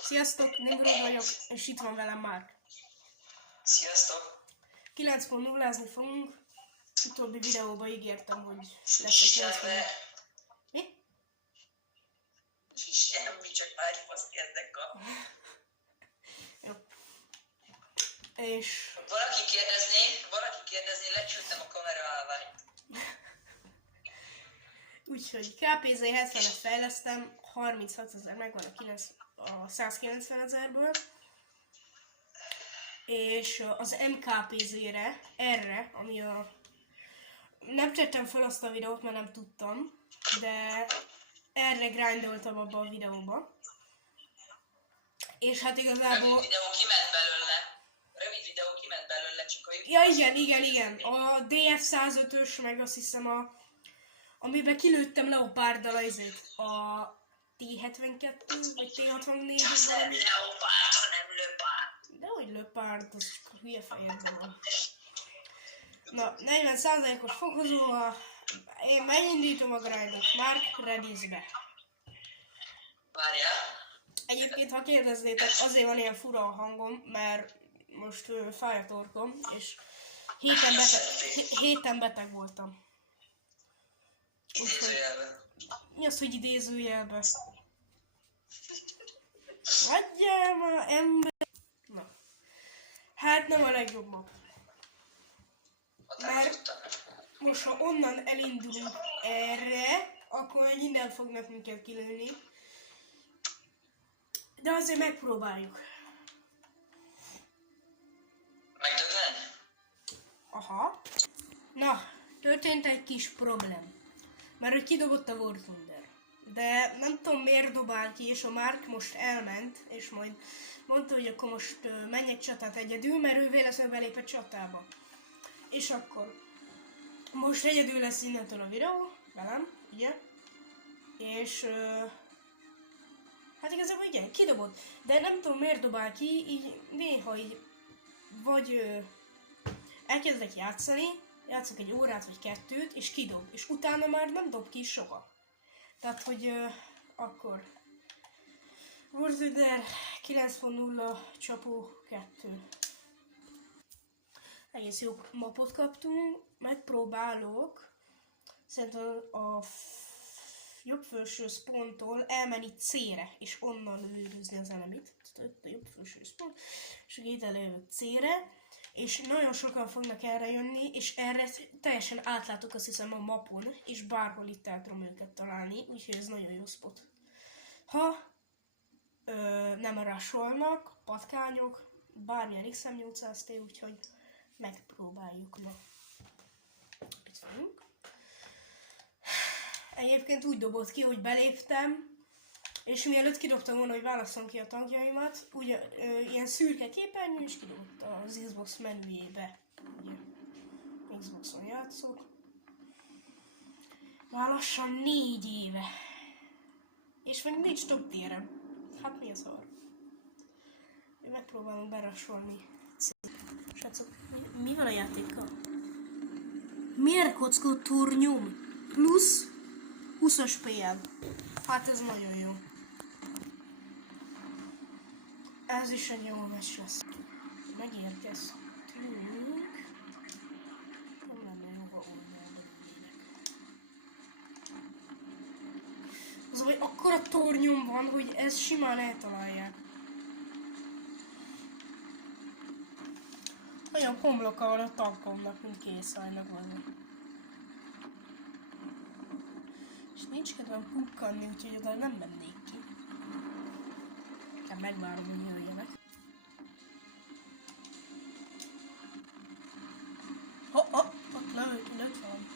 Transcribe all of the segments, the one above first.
Sziasztok, Nimrod vagyok, és itt van velem Mark. Sziasztok! 9.0-ázni fogunk. Utóbbi videóban ígértem, hogy lesz egy 9.0. Mi? Semmi, csak már faszt érdek a... Jó. És... Valaki kérdezné, lecsültem a kamera állványt. Úgyhogy KPZ 70-et fejlesztem, 36 000 megvan a 190 000-ből. És az MKPZ-re, erre, ami a... Nem tettem fel azt a videót, mert nem tudtam, de erre grindoltam abba a videóba. És hát igazából... Rövid videó kiment belőle, csak a... Ja, igen. A DF105-ös, meg azt hiszem amiben kilőttem leopárddal a T72, vagy T64, Az nem leopárd, hanem löpárd. Dehogy löpárd, az csak a hülye fejemben van. Na, 40%-os fokozóval én megindítom a grindot, Mark, ready-be. Várjál. Egyébként, ha kérdeznétek, azért van ilyen fura a hangom, mert most fáj a torkom, és héten beteg voltam. Idézőjelben. Mi az, hogy idézőjelben? Hagyjál már, ember! Na. Hát nem a legjobb nap. Mert most ha onnan elindulunk erre, akkor meg innen fognak minket kilőni. De azért megpróbáljuk. Megdögleni? Aha. Na, történt egy kis problém. Mert hogy kidobott a War Thunder. De nem tudom miért dobál ki, és a Mark most elment, és majd mondta, hogy akkor most menjek csatát egyedül, mert ő véletlenül belépett csatába. És akkor most egyedül lesz innentől a videó, velem, ugye? És hát igazából igen, kidobott. De nem tudom miért dobál ki, így néha így vagy elkezdek játszani, játszok egy órát vagy kettőt, és kidob, és utána már nem dob ki soha. Tehát, hogy akkor War Thunder 9.0 csapó 2. Egész jó mapot kaptunk, megpróbálok szerintem a jobb felső spawntól elmenni C-re, és onnan lőrözni az enemit. Tehát a jobb felső spawn, és így elejövök C-re, és nagyon sokan fognak erre jönni, és erre teljesen átlátok azt hiszem a mapon, és bárhol itt el tudom őket találni, úgyhogy ez nagyon jó spot. Ha nem rusolnak, patkányok, bármilyen XM800T, úgyhogy megpróbáljuk ma. Itt vagyunk. Egyébként úgy dobott ki, hogy beléptem, és mielőtt kidobtam volna, hogy válasszam ki a tankjaimat, ugye ilyen szürke képernyő, és kidobott az Xbox menüjébe. Ugye, Xboxon játszok. Már lassan 4 éve. És meg nincs top tierem. Hát mi a szar? Én megpróbálom berasolni. Srácok, mi van a játékkal? Mérkockó turnyum plusz 20-as PL. Hát ez nagyon jó. Ez is egy jó meccs lesz. Megérkeztünk. Nem lenne jó, ha oldalba lennének. Az, hogy akkora tornyom van, hogy ez simán eltalálják. Olyan homloka van a tankomnak, mint készajnak van. És nincs kedvem pukkanni, úgyhogy oda nem mennék ki. Megvárom, hogy jöjjenek. Ott lőtt valami.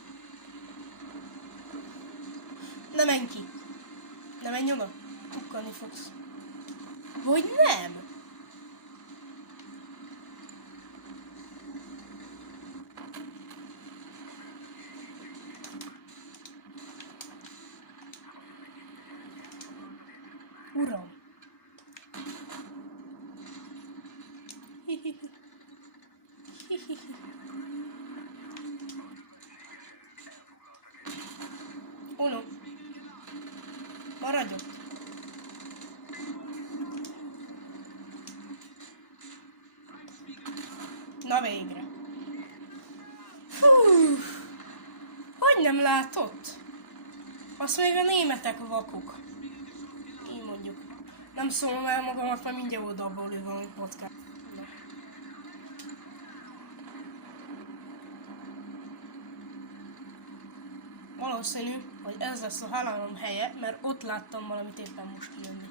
Ne menj ki! Ne menj oda! Pukkanni fogsz. Vagy nem? Uram! Uno. Maradj ott. Na végre. Fú. Hogy nem látott? Azt még a németek vakok. Így mondjuk. Nem szólom el magamat, mert mindjárt odaból lő valami podcast. Na. Valószínű, hogy ez lesz a halálom helye, mert ott láttam valamit éppen most kijönni.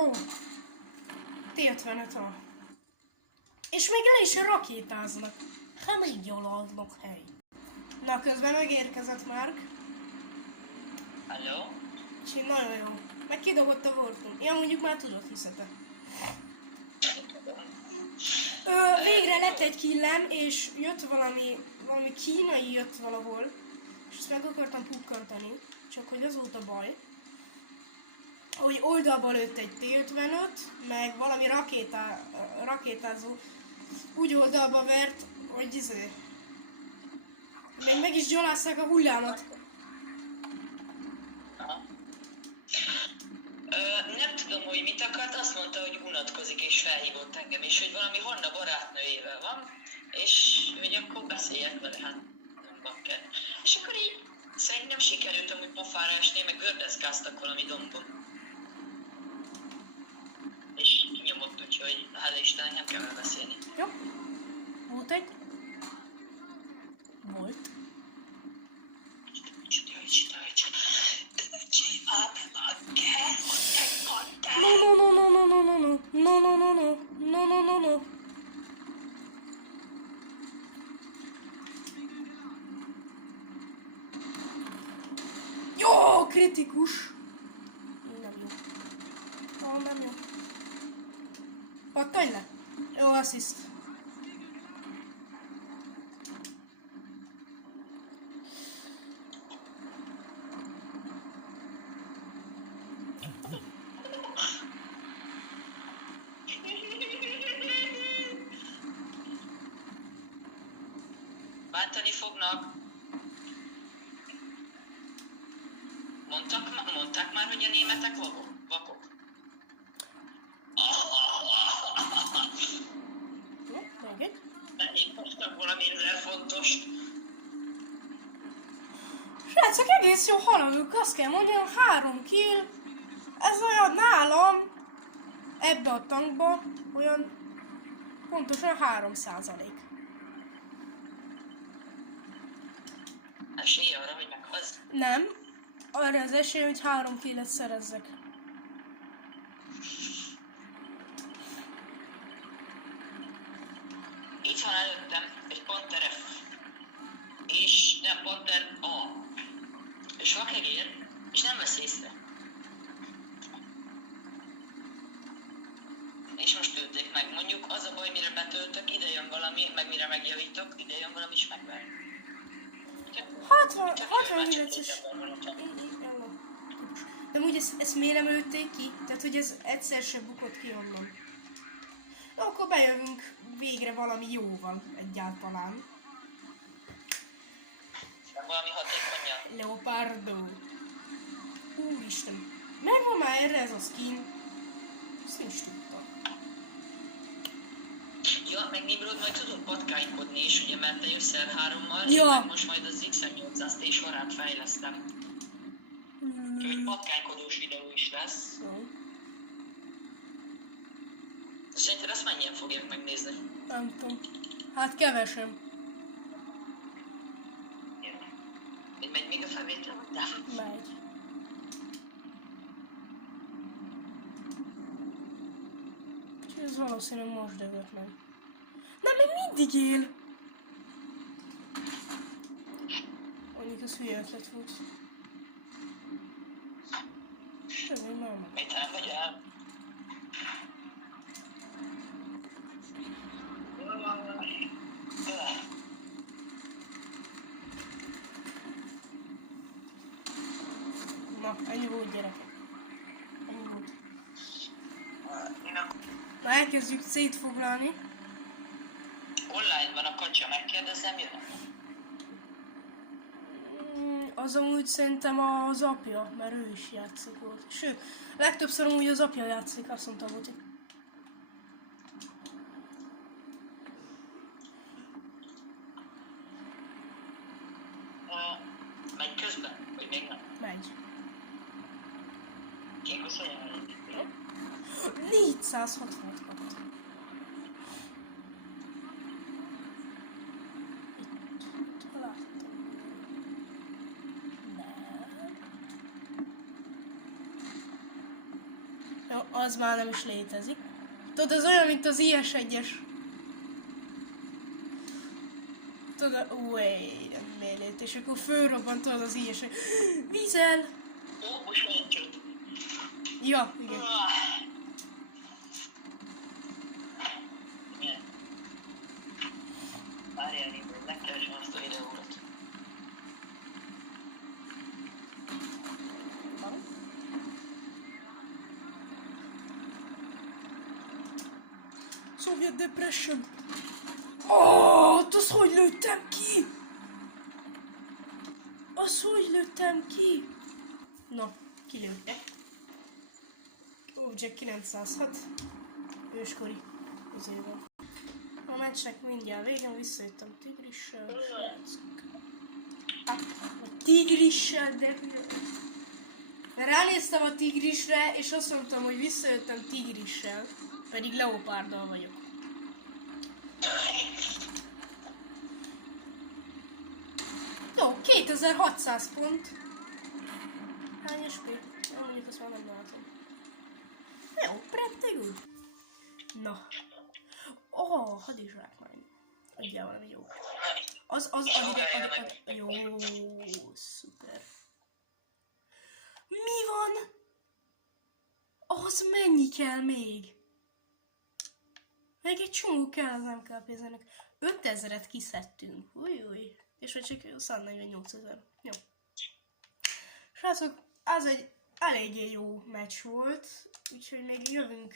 Ó, T-55-a. És még le is rakétáznak. Hát még jól adnak hely. Na, közben megérkezett Mark. Hello? És így nagyon jó. Meg kidobott a Warthog. Ja, mondjuk már tudod, hiszete. Végre lett egy killem, és jött valami kínai jött valahol. És ezt meg akartam pukkantani. Csak hogy az volt a baj, hogy oldalba lőtt egy T-55, meg valami rakétázó úgy oldalba vert, hogy még meg is gyalásszák a hullámot. Nem tudom, hogy mit akart, azt mondta, hogy unatkozik és felhívott engem, és hogy valami Hanna barátnőjével van, és hogy akkor beszéljek vele, hát nem bakker. És akkor így szerintem sikerült amúgy pofára esni, meg gördeszkáztak valami dombon. És kinyomott, úgyhogy hála Istennek nem kell vele beszélni. Jó. Volt egy. Volt. No. Jó, kritikus. Nem jó. Nem jó. Pattanj le. Jó, assziszt. Bántani fognak. Mondták már, hogy a németek vakok? Jó, még egy. De én hoztak valami 1000 fontos. Srácok, egész jó haladunk, azt kell mondjam, 3 kill. Ez olyan nálam, ebbe a tankba, olyan pontosan 3%. Esély arra, hogy meghalsz. Nem, arra az esély, hogy 3 killet szerezzek. Itt van előttem egy Panther F. És nem Panther A. És vakegér, és nem vesz észre. És most ülték meg. Mondjuk az a baj, mire betöltök, ide jön valami, meg mire megjavítok, ide jön valami, és megver. 60 9-es. De úgy ezt miért nem lőtték ki? Tehát, hogy ez egyszer se bukott ki onnan. Na, akkor bejövünk végre valami jóval egyáltalán. Valami hatékonyan. Leopardo. Úristen. Megvan már erre ez a skin. Ezt nem is tudtam. Ja, meg Nimrod majd tudunk patkánykodni is, ugye, mert te jössz el 3-mal, Ja. meg most majd az XM800-t és sorát fejlesztem. Úgyhogy patkánykodós videó is lesz. Jó. Szerinted ezt mennyien fogják megnézni? Nem tudom. Hát kevesen. Megy még a felvétel? De. Megy. Úgyhogy ez valószínű most dögött meg. Nem, még mindig él! Mondjuk ez hülye ötlet volt. Semmi, nem. Még te nem vagy el? Na, ennyi volt, gyerekek. Ennyi volt. Na, Na, elkezdjük szétfoglalni. online van a kacsa, megkérdezem, jön? Az amúgy szerintem az apja, mert ő is játszik volt. Sőt, legtöbbször amúgy az apja játszik, azt mondta Boti. Megy közben? Vagy még nem? Megy. 221. 460-at kapta. Itt láttam. Jó, az már nem is létezik. Tudod, ez olyan, mint az IS-1-es. Tudod, wait a minute, és akkor fölrobbant tudod az IS. Vízel! Ó, most mencsöt. Ja, igen. Milyen? Várjál, én megkeresem azt a videót. Soviet Depression. Oh, azt hogy lőttem ki? Azt hogy lőttem ki? Na, kilőtte. Object 906. Őskori. Ezért van. A meccsnek mindjárt végén visszajöttem Tigrissel. A Tigrissel, de... Ránéztem a Tigrisre, és azt mondtam, hogy visszajöttem Tigrissel. Pedig leopárddal vagyok. Jó, 2600 pont. Hány SP? Ja, mondjuk azt már nem látom. Jó, pretty good. Na. Oh, hadizsákmány. Adjál valami jó. Az, jó, szuper. Mi van? Az mennyi kell még? Még egy csomó kell, az nem kell pénznek. 5000-et kiszedtünk. Új. És hogy csak 148 000. Jó. Srácok, az egy eléggé jó meccs volt. Úgyhogy még jövünk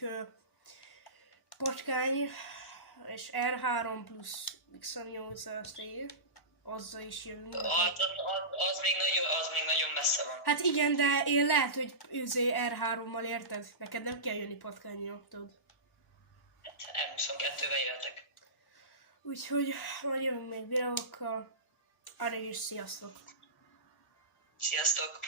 patkány és R3 plusz X8 év. Azzal is jövünk. Az még nagyon messze van. Hát igen, de én lehet, hogy őzé R3-mal érted? Neked nem kell jönni patkányra, tudod. M22-vel jöhetek. Úgyhogy majd jövünk még videókkal. Addig is sziasztok! Sziasztok!